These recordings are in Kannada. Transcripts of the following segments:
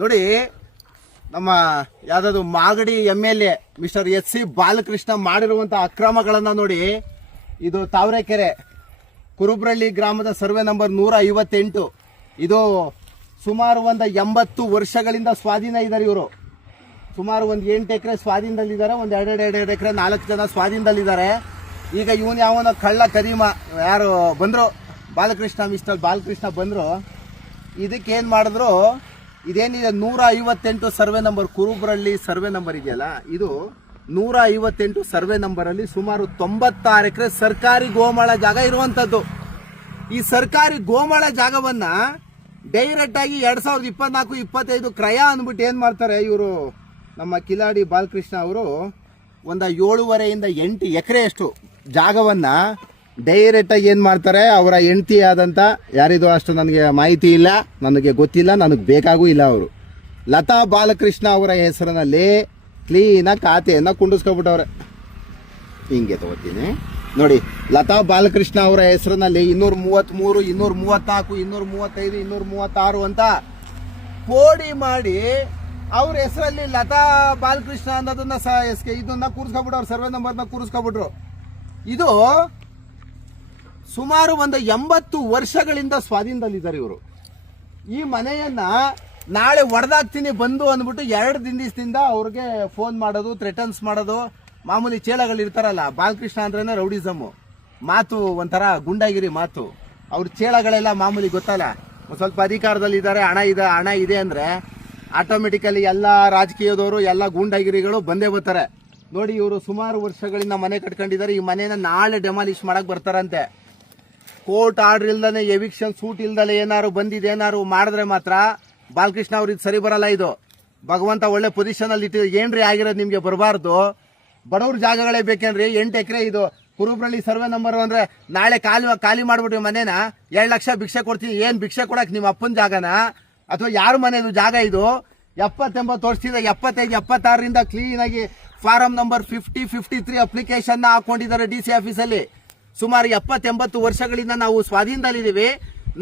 ನೋಡಿ, ನಮ್ಮ ಯಾವ್ದು Magadi MLA mister SC Balakrishna ಮಾಡಿರುವಂತ ಅಕ್ರಮಗಳನ್ನ ನೋಡಿ. ಇದು ತಾವರೆಕೆರೆ ಕುರುಬ್ರಳ್ಳಿ ಗ್ರಾಮದ ಸರ್ವೆ ನಂಬರ್ 158. ಇದು ಸುಮಾರು ಒಂದು 80 ವರ್ಷಗಳಿಂದ ಸ್ವಾಧೀನ ಇದ್ದಾರೆ ಇವರು. ಸುಮಾರು ಒಂದು 8 ಎಕರೆ ಸ್ವಾಧೀನದಲ್ಲಿದ್ದಾರೆ, ಒಂದು 2 ಎಕರೆ 4 ಜನ ಸ್ವಾಧೀನದಲ್ಲಿದ್ದಾರೆ. ಈಗ ಇವನು ಯಾವನ ಕಳ್ಳ ಕದೀಮ ಯಾರು ಬಂದ್ರು, ಮಿಸ್ಟರ್ ಬಾಲಕೃಷ್ಣ ಬಂದ್ರು. ಇದಕ್ಕೇನು ಮಾಡಿದ್ರು, ಇದೇನಿದೆ 158 survey number, Kurubarahalli survey number ಇದೆಯಲ್ಲ, ಇದು 158 ಸರ್ವೆ ನಂಬರಲ್ಲಿ ಸುಮಾರು 96 ಎಕರೆ ಸರ್ಕಾರಿ ಗೋಮಾಳ ಜಾಗ ಇರುವಂತದ್ದು. ಈ ಸರ್ಕಾರಿ ಗೋಮಾಳ ಜಾಗವನ್ನ ಡೈರೆಕ್ಟ್ ಆಗಿ 2024-25 ಕ್ರಯ ಅಂದ್ಬಿಟ್ಟು ಏನ್ ಮಾಡ್ತಾರೆ ಇವರು, ನಮ್ಮ ಕಿಲಾಡಿ ಬಾಲಕೃಷ್ಣ ಅವರು ಒಂದು 7.5 ಇಂದ 8 ಎಕರೆಯಷ್ಟು ಜಾಗವನ್ನ ಡೈರೆಕ್ಟ್ ಆಗಿ ಏನ್ ಮಾಡ್ತಾರೆ, ಅವರ ಹೆಂಡತಿ ಆದಂತ ಯಾರಿದು ಅಷ್ಟು ನನಗೆ ಮಾಹಿತಿ ಇಲ್ಲ, ನನಗೆ ಗೊತ್ತಿಲ್ಲ, ನನಗೆ ಬೇಕಾಗೂ ಇಲ್ಲ. ಅವರು ಲತಾ ಬಾಲಕೃಷ್ಣ ಅವರ ಹೆಸರಿನಲ್ಲಿ ಕ್ಲೀನಾಗಿ ಖಾತೆಯನ್ನ ಕುಂಡಿಸ್ಕೊಬಿಟ್ಟವ್ರೆ. ಹಿಂಗೆ ತಗೋತೀನಿ ನೋಡಿ, ಲತಾ ಬಾಲಕೃಷ್ಣ ಅವರ ಹೆಸರಿನಲ್ಲಿ 233, 234, 235, 236 ಅಂತ ಕೋಡಿ ಮಾಡಿ ಅವ್ರ ಹೆಸರಲ್ಲಿ ಲತಾ ಬಾಲಕೃಷ್ಣ ಅನ್ನೋದನ್ನ ಇದನ್ನ ಕೂರಿಸ್ಕೊಬಿಟ್ರು, ಸರ್ವೆ ನಂಬರ್ನ ಕೂರಿಸ್ಕೊಬಿಟ್ರು. ಇದು ಸುಮಾರು ಒಂದು 80 ವರ್ಷಗಳಿಂದ ಸ್ವಾಧೀನದಲ್ಲಿದ್ದಾರೆ ಇವರು. ಈ ಮನೆಯನ್ನ ನಾಳೆ ಒಡೆದಾಕ್ತೀನಿ ಬಂದು ಅಂದ್ಬಿಟ್ಟು 2 ದಿನದಿಂದ ಅವ್ರಿಗೆ ಫೋನ್ ಮಾಡೋದು, ಥ್ರೆಟನ್ಸ್ ಮಾಡೋದು, ಮಾಮೂಲಿ ಚೇಳಗಳು ಇರ್ತಾರಲ್ಲ, ಬಾಲಕೃಷ್ಣ ಅಂದ್ರೇನೆ ರೌಡಿಸಮ್ ಮಾತು, ಒಂಥರ ಗುಂಡಾಗಿರಿ ಮಾತು. ಅವ್ರ ಚೇಳಗಳೆಲ್ಲ ಮಾಮೂಲಿ ಗೊತ್ತಲ್ಲ, ಸ್ವಲ್ಪ ಅಧಿಕಾರದಲ್ಲಿದ್ದಾರೆ, ಹಣ ಇದೆ ಅಂದ್ರೆ ಆಟೋಮೆಟಿಕಲಿ ಎಲ್ಲ ರಾಜಕೀಯದವರು ಎಲ್ಲ ಗೂಂಡಾಗಿರಿಗಳು ಬಂದೇ ಬರ್ತಾರೆ. ನೋಡಿ, ಇವರು ಸುಮಾರು ವರ್ಷಗಳಿಂದ ಮನೆ ಕಟ್ಕೊಂಡಿದ್ದಾರೆ. ಈ ಮನೆನ ನಾಳೆ ಡೆಮಾಲಿಷ್ ಮಾಡಕ್ ಬರ್ತಾರಂತೆ. ಕೋರ್ಟ್ ಆರ್ಡರ್ ಇಲ್ದಾನೆ, ಎವಿಕ್ಷನ್ ಸೂಟ್ ಇಲ್ದಲೆ ಏನಾರು ಬಂದಿದೆ ಏನಾರು ಮಾಡಿದ್ರೆ ಮಾತ್ರ ಬಾಲಕೃಷ್ಣ ಅವ್ರು ಇದು ಸರಿ ಬರಲ್ಲ. ಇದು ಭಗವಂತ ಒಳ್ಳೆ ಪೊಸಿಷನ್ ಅಲ್ಲಿ ಇಟ್ಟು ಏನ್ರಿ ಆಗಿರೋದು ನಿಮ್ಗೆ ಬರಬಾರ್ದು. ಬಡವ್ರ ಜಾಗಗಳೇ ಬೇಕೇನ್ರಿ? 8 ಎಕರೆ ಇದು ಕುರುಬ್ರಳ್ಳಿ ಸರ್ವೆ ನಂಬರ್ ಅಂದ್ರೆ ನಾಳೆ ಖಾಲಿ ಮಾಡ್ಬಿಟ್ಟು ಮನೇನ 2 ಲಕ್ಷ ಭಿಕ್ಷೆ ಕೊಡ್ತೀನಿ. ಏನ್ ಭಿಕ್ಷೆ ಕೊಡಕ್ ನಿಮ್ಮ ಅಪ್ಪನ ಜಾಗನ ಅಥವಾ ಯಾರ ಮನೆದು ಜಾಗ ಇದು? 70-80 ವರ್ಷದಿಂದ 75-76ರಿಂದ ಕ್ಲೀನ್ ಆಗಿ ಫಾರಂ ನಂಬರ್ 50-53 ಅಪ್ಲಿಕೇಶನ್ ಹಾಕೊಂಡಿದ್ದಾರೆ DC ಆಫೀಸಲ್ಲಿ. ಸುಮಾರು 70-80 ವರ್ಷಗಳಿಂದ ನಾವು ಸ್ವಾಧೀನದಲ್ಲಿದ್ದೀವಿ.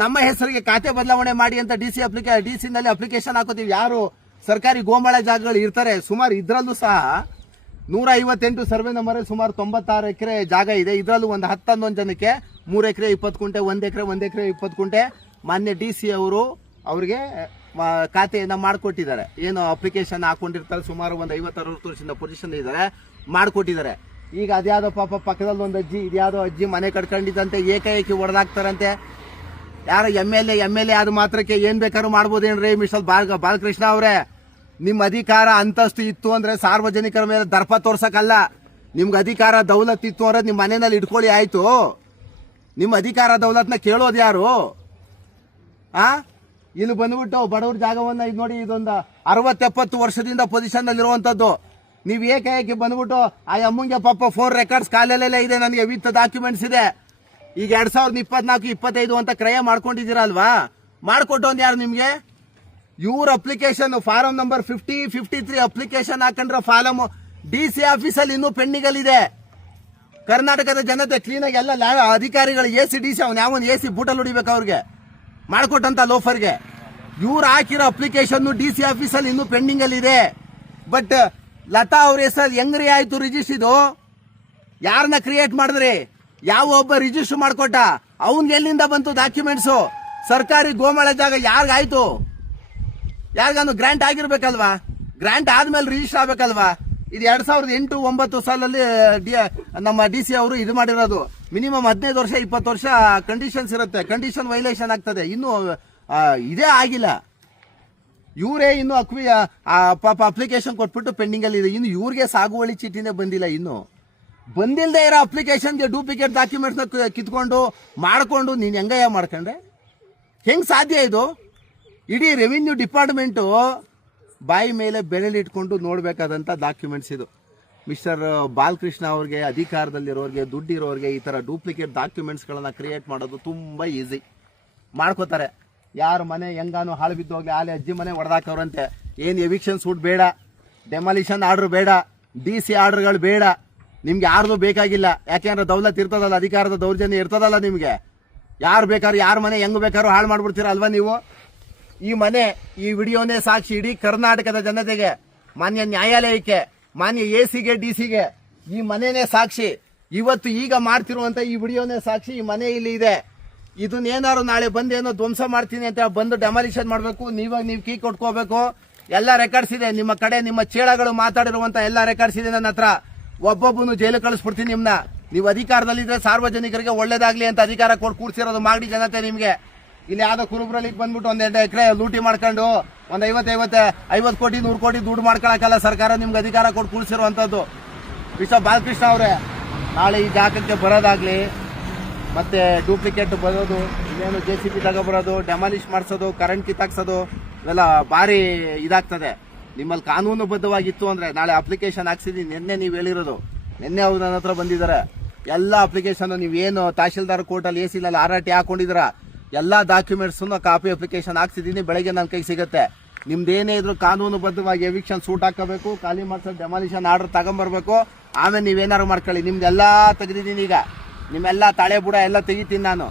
ನಮ್ಮ ಹೆಸರಿಗೆ ಖಾತೆ ಬದಲಾವಣೆ ಮಾಡಿ ಅಂತ DC ನಲ್ಲಿ ಅಪ್ಲಿಕೇಶನ್ ಹಾಕೋತೀವಿ. ಯಾರು ಸರ್ಕಾರಿ ಗೋಮಾಳ ಜಾಗಗಳು ಇರ್ತಾರೆ ಸುಮಾರು, ಇದ್ರಲ್ಲೂ ಸಹ 158 ಸರ್ವೆ ನಂಬರ್ ಸುಮಾರು 96 ಎಕರೆ ಜಾಗ ಇದೆ. ಇದರಲ್ಲೂ ಒಂದು 10-11 ಜನಕ್ಕೆ 3 ಎಕರೆ 20 ಕುಂಟೆ, 1 ಎಕರೆ 20 ಕುಂಟೆ ಮಾನ್ಯ DC ಅವರು ಅವ್ರಿಗೆ ಖಾತೆಯನ್ನ ಮಾಡಿಕೊಟ್ಟಿದ್ದಾರೆ. ಏನು ಅಪ್ಲಿಕೇಶನ್ ಹಾಕೊಂಡಿರ್ತಾರೆ, ಸುಮಾರು ಒಂದು 50-60 ವರ್ಷದಿಂದ ಪೊಸಿಷನ್ ಇದ್ದಾರೆ, ಮಾಡಿಕೊಟ್ಟಿದ್ದಾರೆ. ಈಗ ಅದ್ಯಾವುದೋ ಪಾಪ ಪಕ್ಕದಲ್ಲಿ ಒಂದು ಅಜ್ಜಿ, ಇದ್ಯಾವುದೋ ಅಜ್ಜಿ ಮನೆ ಕಟ್ಕೊಂಡಿದ್ದಂತೆ ಏಕಾಏಕಿ ಹೊಡೆದಾಕ್ತಾರಂತೆ. ಯಾರೋ MLA ಆದ ಮಾತ್ರಕ್ಕೆ ಏನ್ ಬೇಕಾದ್ರೂ ಮಾಡ್ಬೋದೇನ್ರಿ ಮಿಸ್ಟರ್ ಬಾಲಕೃಷ್ಣ ಅವರೇ? ನಿಮ್ಮ ಅಧಿಕಾರ ಅಂತಸ್ತು ಇತ್ತು ಅಂದ್ರೆ ಸಾರ್ವಜನಿಕರ ಮೇಲೆ ದರ್ಪ ತೋರ್ಸಕ್ಕಲ್ಲ. ನಿಮ್ಗೆ ಅಧಿಕಾರ ದೌಲತ್ ಇತ್ತು ಅಂದ್ರೆ ನಿಮ್ಮ ಮನೆಯಲ್ಲಿ ಇಟ್ಕೊಳ್ಳಿ ಆಯ್ತು. ನಿಮ್ಮ ಅಧಿಕಾರ ದೌಲತ್ನ ಕೇಳೋದು ಯಾರು? ಇಲ್ಲಿ ಬಂದ್ಬಿಟ್ಟು ಬಡವ್ರ ಜಾಗವನ್ನ ಇದು ನೋಡಿ, ಇದೊಂದು 60-70 ವರ್ಷದಿಂದ ಪೊಸಿಷನ್ ಅಲ್ಲಿ ಇರುವಂತದ್ದು. ನೀವು ಏಕಾಏಕಿ ಬಂದ್ಬಿಟ್ಟು ಆ ಅಮ್ಮಂಗೆ ಪಾಪ 4 ರೆಕಾರ್ಡ್ಸ್ ಕಾಲಲ್ಲೇ ಇದೆ, ನನಗೆ ವಿತ್ ಡಾಕ್ಯುಮೆಂಟ್ಸ್ ಇದೆ. ಈಗ 2024-25 ಅಂತ ಕ್ರಯ ಮಾಡ್ಕೊಂಡಿದ್ದೀರಲ್ವಾ? ಮಾಡ್ಕೊಟ್ಟೊಂದು ಯಾರು ನಿಮ್ಗೆ? ಇವ್ರ ಅಪ್ಲಿಕೇಶನ್ ಫಾರಂ ನಂಬರ್ 50-53 ಅಪ್ಲಿಕೇಶನ್ ಹಾಕೊಂಡ್ರೆ ಫಾರಂ DC ಆಫೀಸಲ್ಲಿ ಇನ್ನೂ ಪೆಂಡಿಂಗ್ ಅಲ್ಲಿ ಇದೆ. ಕರ್ನಾಟಕದ ಜನತೆ ಕ್ಲೀನಾಗಿ ಎಲ್ಲ ಅಧಿಕಾರಿಗಳು DC ಅವನು ಯಾವನ್ AC ಬೂಟಲ್ಲಿ ಹೊಡಿಬೇಕು ಅವ್ರಿಗೆ ಮಾಡ್ಕೊಟ್ಟಂತ ಲೋಫರ್ಗೆ. ಇವ್ರು ಹಾಕಿರೋ ಅಪ್ಲಿಕೇಶನ್ DC ಆಫೀಸಲ್ಲಿ ಇನ್ನೂ ಪೆಂಡಿಂಗ್ ಅಲ್ಲಿ ಇದೆ. ಬಟ್ ಲತಾ ಅವ್ರ ಹೆಸರು ಹೆಂಗ್ರಿ ಆಯ್ತು ರಿಜಿಸ್ಟ್ರಿದು? ಯಾರನ್ನ ಕ್ರಿಯೇಟ್ ಮಾಡಿದ್ರಿ? ಯಾವ ಒಬ್ಬ ರಿಜಿಸ್ಟರ್ ಮಾಡ್ಕೊಟ್ಟ? ಅವನ್ಗೆ ಎಲ್ಲಿಂದ ಬಂತು ಡಾಕ್ಯುಮೆಂಟ್ಸು? ಸರ್ಕಾರಿ ಗೋಮಾಳ ಜಾಗ ಯಾರಿಗಾಯ್ತು? ಯಾರಿಗಾನು ಗ್ರಾಂಟ್ ಆಗಿರ್ಬೇಕಲ್ವಾ? ಗ್ರಾಂಟ್ ಆದ್ಮೇಲೆ ರಿಜಿಸ್ಟರ್ ಆಗ್ಬೇಕಲ್ವಾ? ಇದು 2008-9 ಸಾಲಲ್ಲಿ ನಮ್ಮ DC ಅವರು ಇದು ಮಾಡಿರೋದು. ಮಿನಿಮಮ್ 15 ವರ್ಷ 20 ವರ್ಷ ಕಂಡೀಷನ್ಸ್ ಇರುತ್ತೆ, ಕಂಡೀಷನ್ ವೈಲೇಷನ್ ಆಗ್ತದೆ. ಇನ್ನು ಇದೇ ಆಗಿಲ್ಲ. ಇವರೇ ಇನ್ನು ಪಾಪ ಅಪ್ಲಿಕೇಶನ್ ಕೊಟ್ಬಿಟ್ಟು ಪೆಂಡಿಂಗ್ ಅಲ್ಲಿ ಇದೆ. ಇನ್ನು ಇವ್ರಿಗೆ ಸಾಗುವಳಿ ಚೀಟಿನೇ ಬಂದಿಲ್ಲ. ಇನ್ನು ಬಂದಿಲ್ಲದೆ ಇರೋ ಅಪ್ಲಿಕೇಶನ್ಗೆ ಡೂಪ್ಲಿಕೇಟ್ ಡಾಕ್ಯುಮೆಂಟ್ಸ್ ಕಿತ್ಕೊಂಡು ಮಾಡ್ಕೊಂಡು ನೀನ್ ಹೆಂಗಯ್ಯ ಮಾಡ್ಕೊಂಡ್ರೆ ಹೆಂಗ್ ಸಾಧ್ಯ ಇದು? ಇಡೀ ರೆವಿನ್ಯೂ ಡಿಪಾರ್ಟ್ಮೆಂಟು ಬಾಯಿ ಮೇಲೆ ಬೆರಳಿಟ್ಕೊಂಡು ನೋಡ್ಬೇಕಾದಂತ ಡಾಕ್ಯುಮೆಂಟ್ಸ್ ಇದು. ಮಿಸ್ಟರ್ ಬಾಲಕೃಷ್ಣ ಅವ್ರಿಗೆ, ಅಧಿಕಾರದಲ್ಲಿರೋರಿಗೆ, ದುಡ್ಡಿರೋರಿಗೆ ಈ ತರ ಡೂಪ್ಲಿಕೇಟ್ ಡಾಕ್ಯುಮೆಂಟ್ಸ್ಗಳನ್ನ ಕ್ರಿಯೇಟ್ ಮಾಡೋದು ತುಂಬಾ ಈಸಿ. ಮಾಡ್ಕೋತಾರೆ. ಯಾರ ಮನೆ ಹೆಂಗಾನು ಹಾಳು ಬಿದ್ದು ಹೋಗ್ಲಿ, ಆಲೆ ಅಜ್ಜಿ ಮನೆ ಹೊಡೆದಾಕವ್ರಂತೆ. ಏನು ಎವಿಕ್ಷನ್ ಸೂಟ್ ಬೇಡ, ಡೆಮಾಲಿಷನ್ ಆರ್ಡರ್ ಬೇಡ, DC ಆರ್ಡರ್ಗಳು ಬೇಡ, ನಿಮ್ಗೆ ಯಾರ್ದು ಬೇಕಾಗಿಲ್ಲ. ಯಾಕೆಂದ್ರೆ ದೌಲತ್ ಇರ್ತದಲ್ಲ, ಅಧಿಕಾರದ ದೌರ್ಜನ್ಯ ಇರ್ತದಲ್ಲ ನಿಮ್ಗೆ. ಯಾರು ಬೇಕಾದ್ರು ಯಾರ ಮನೆ ಹೆಂಗ್ ಬೇಕಾದ್ರೂ ಹಾಳು ಮಾಡ್ಬಿಡ್ತೀರ ಅಲ್ವಾ ನೀವು? ಈ ಮನೆ, ಈ ವಿಡಿಯೋನೇ ಸಾಕ್ಷಿ ಇಡೀ ಕರ್ನಾಟಕದ ಜನತೆಗೆ, ಮಾನ್ಯ ನ್ಯಾಯಾಲಯಕ್ಕೆ, ಮಾನ್ಯ ಎಸಿಗೆ, ಡಿಸಿಗೆ ಈ ಮನೆನೇ ಸಾಕ್ಷಿ. ಇವತ್ತು ಈಗ ಮಾಡ್ತಿರುವಂತ ಈ ವಿಡಿಯೋನೇ ಸಾಕ್ಷಿ. ಈ ಮನೆ ಇಲ್ಲಿ ಇದೆ. ಇದನ್ನೇನಾದ್ರು ನಾಳೆ ಬಂದು ಏನೋ ಧ್ವಂಸ ಮಾಡ್ತೀನಿ ಅಂತ ಬಂದು ಡೆಮಾಲಿಷನ್ ಮಾಡಬೇಕು. ನೀವು ಕೀ ಕೊಟ್ಕೋಬೇಕು. ಎಲ್ಲ ರೆಕಾರ್ಡ್ಸ್ ಇದೆ ನಿಮ್ಮ ಕಡೆ. ನಿಮ್ಮ ಚೇಳಗಳು ಮಾತಾಡಿರುವಂತ ಎಲ್ಲ ರೆಕಾರ್ಡ್ಸ್ ಇದೆ ನನ್ನ ಹತ್ರ. ಒಬ್ಬೊಬ್ಬನು ಜೈಲು ಕಳಿಸ್ಬಿಡ್ತೀನಿ ನಿಮ್ನ. ನೀವು ಅಧಿಕಾರದಲ್ಲಿದ್ರೆ ಸಾರ್ವಜನಿಕರಿಗೆ ಒಳ್ಳೇದಾಗ್ಲಿ ಅಂತ ಅಧಿಕಾರ ಕೊಟ್ಟು ಕೂಡ್ಸಿರೋದು ಮಾಡಿ ಜನತೆ ನಿಮ್ಗೆ. ಇಲ್ಲಿ ಯಾವ್ದೋ ಕುರುಬ್ರಲ್ಲಿ ಬಂದ್ಬಿಟ್ಟು ಒಂದ್ 2 ಎಕರೆ ಲೂಟಿ ಮಾಡ್ಕೊಂಡು ಒಂದ್ 50 ಕೋಟಿ 100 ಕೋಟಿ ದುಡ್ಡು ಮಾಡ್ಕೊಳಕಲ್ಲ ಸರ್ಕಾರ ನಿಮ್ಗೆ ಅಧಿಕಾರ ಕೊಟ್ಟು ಕೂಡ್ಸಿರುವಂತದ್ದು. ಬಾಲಕೃಷ್ಣ ಅವರೇ, ನಾಳೆ ಈ ಜಾಗಕ್ಕೆ ಬರೋದಾಗ್ಲಿ, ಮತ್ತೆ ಡೂಪ್ಲಿಕೇಟ್ ಬರೋದು, ಇನ್ನೇನು JCB ತಗೊಬರೋದು, ಡೆಮಾಲಿಷ್ ಮಾಡಿಸೋದು, ಕರೆಂಟ್ ಕಿತ್ತಾಕ್ಸೋದು, ಇವೆಲ್ಲ ಭಾರಿ ಇದಾಗ್ತದೆ. ನಿಮ್ಮಲ್ಲಿ ಕಾನೂನುಬದ್ಧವಾಗಿತ್ತು ಅಂದ್ರೆ ನಾಳೆ ಅಪ್ಲಿಕೇಶನ್ ಹಾಕ್ಸಿದೀನಿ. ನಿನ್ನೆ ನೀವು ಹೇಳಿರೋದು, ನಿನ್ನೆ ಅವ್ರು ನನ್ನ ಹತ್ರ ಬಂದಿದ್ದಾರೆ. ಎಲ್ಲ ಅಪ್ಲಿಕೇಶನ್ ನೀವೇನು ತಹಶೀಲ್ದಾರ್ ಕೋರ್ಟಲ್ಲಿ ಎಸಿನಲ್ಲಿ RRT ಹಾಕೊಂಡಿದ್ದೀರ ಎಲ್ಲ ಡಾಕ್ಯುಮೆಂಟ್ಸ್ ಕಾಪಿ ಅಪ್ಲಿಕೇಶನ್ ಹಾಕ್ಸಿದೀನಿ. ಬೆಳಗ್ಗೆ ನನ್ನ ಕೈಗೆ ಸಿಗುತ್ತೆ. ನಿಮ್ದೇನೇ ಇದ್ರು ಕಾನೂನುಬದ್ಧವಾಗಿ ಎವಿಕ್ಷನ್ ಸೂಟ್ ಹಾಕೋಬೇಕು, ಖಾಲಿ ಮಾಡ್ಸೋದು, ಡೆಮಾಲಿಷನ್ ಆರ್ಡರ್ ತಗೊಂಬರ್ಬೇಕು. ಆಮೇಲೆ ನೀವೇನಾದ್ರು ಮಾಡ್ಕೊಳ್ಳಿ. ನಿಮ್ದೆಲ್ಲ ತೆಗೆದಿದ್ದೀನಿ. ಈಗ ನಿಮ್ಮೆಲ್ಲ ತಳೆ ಬುಡ ಎಲ್ಲ ತೆಗಿತೀನಿ ನಾನು.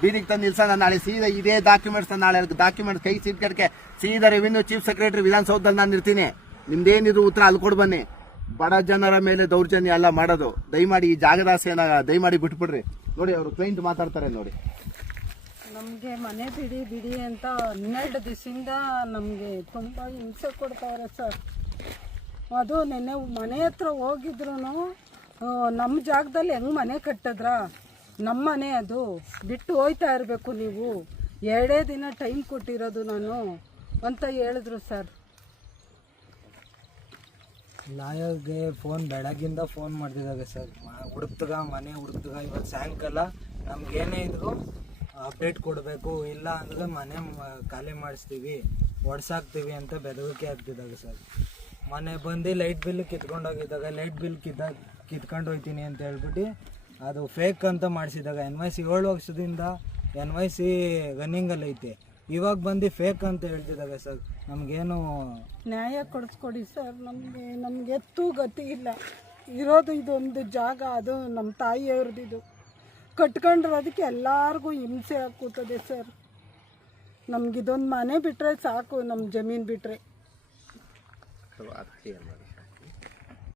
ಬೀದಿಗೆ ತಂದು ನಿಲ್ಸೋಣ ನಾಳೆ ಸೀದಾ ಇದೇ ಡಾಕ್ಯುಮೆಂಟ್ಸ್. ನಾಳೆ ಡಾಕ್ಯುಮೆಂಟ್ಸ್ ಕೈ ಸಿಕ್ಕಕ್ಕೆ ಸೀದಾ ರೆವಿನ್ಯೂ ಚೀಫ್ ಸೆಕ್ರೆಟರಿ ವಿಧಾನಸೌಧದಲ್ಲಿ ನಾನು ಇರ್ತೀನಿ. ನಿಮ್ದೇನಿದ್ರು ಉತ್ತರ ಅಲ್ಲಿ ಕೊಡ್ ಬನ್ನಿ. ಬಡ ಜನರ ಮೇಲೆ ದೌರ್ಜನ್ಯ ಎಲ್ಲ ಮಾಡೋದು ದಯಮಾಡಿ ಈ ಜಾಗದಾಸೆನ ದಯಮಾಡಿ ಬಿಟ್ಬಿಡ್ರಿ. ನೋಡಿ ಅವರು ಕ್ಲೈಂಟ್ ಮಾತಾಡ್ತಾರೆ ನೋಡಿ. ನಮಗೆ ಮನೆ ಬಿಡಿ ಅಂತ 12 ದಿವಸದಿಂದ ನಮಗೆ ತುಂಬ ಹಿಂಸೆ ಕೊಡ್ತಾವ್ರೆ ಸರ್. ಅದು ನೆನ್ನೆ ಮನೆ ಹತ್ರ ಹೋಗಿದ್ರು ನಮ್ಮ ಜಾಗದಲ್ಲಿ ಹೆಂಗೆ ಮನೆ ಕಟ್ಟಿದ್ರ, ನಮ್ಮ ಮನೆ ಅದು, ಬಿಟ್ಟು ಹೋಯ್ತಾ ಇರಬೇಕು ನೀವು, 2 ದಿನ ಟೈಮ್ ಕೊಟ್ಟಿರೋದು ನಾನು ಅಂತ ಹೇಳಿದ್ರು ಸರ್. ಲಾಯರ್ಗೆ ಬೆಳಗಿಂದ ಫೋನ್ ಮಾಡ್ತಿದ್ದಾಗ ಸರ್, ಮನೆ ಹುಡುಕ್ತಗ ಇವತ್ತು ಸಾಯಂಕಾಲ ನಮ್ಗೇನೇ ಇದ್ರು ಅಪ್ಡೇಟ್ ಕೊಡಬೇಕು, ಇಲ್ಲ ಅಂದರೆ ಮನೆ ಖಾಲಿ ಮಾಡಿಸ್ತೀವಿ, ಒಡ್ಸಾಕ್ತೀವಿ ಅಂತ ಬೆದರಿಕೆ ಆಗ್ತಿದ್ದಾಗ ಸರ್. ಮನೆ ಬಂದು ಲೈಟ್ ಬಿಲ್ ಕಿತ್ಕೊಂಡೋಗಿದ್ದಾಗ ಲೈಟ್ ಬಿಲ್ ಕಿತ್ಕೊಂಡು ಹೋಗ್ತೀನಿ ಅಂತ ಹೇಳ್ಬಿಟ್ಟು ಅದು ಫೇಕ್ ಅಂತ ಮಾಡಿಸಿದಾಗ NYC 7 ವರ್ಷದಿಂದ NYC ರನ್ನಿಂಗಲ್ಲಿ ಐತೆ. ಇವಾಗ ಬಂದು ಫೇಕ್ ಅಂತ ಹೇಳ್ತಿದ್ದಾಗ ಸರ್ ನಮಗೇನು ನ್ಯಾಯ ಕೊಡಿಸ್ಕೊಡಿ ಸರ್. ನಮಗೆ ಎತ್ತೂ ಗತಿ ಇಲ್ಲ. ಇರೋದು ಇದೊಂದು ಜಾಗ, ಅದು ನಮ್ಮ ತಾಯಿಯವ್ರದ್ದು. ಇದು ಕಟ್ಕೊಂಡಿರೋದಕ್ಕೆ ಎಲ್ಲರಿಗೂ ಹಿಂಸೆ ಕೂತದೆ ಸರ್. ನಮಗಿದೊಂದು ಮನೆ ಬಿಟ್ಟರೆ ಸಾಕು, ನಮ್ಮ ಜಮೀನು ಬಿಟ್ಟರೆ.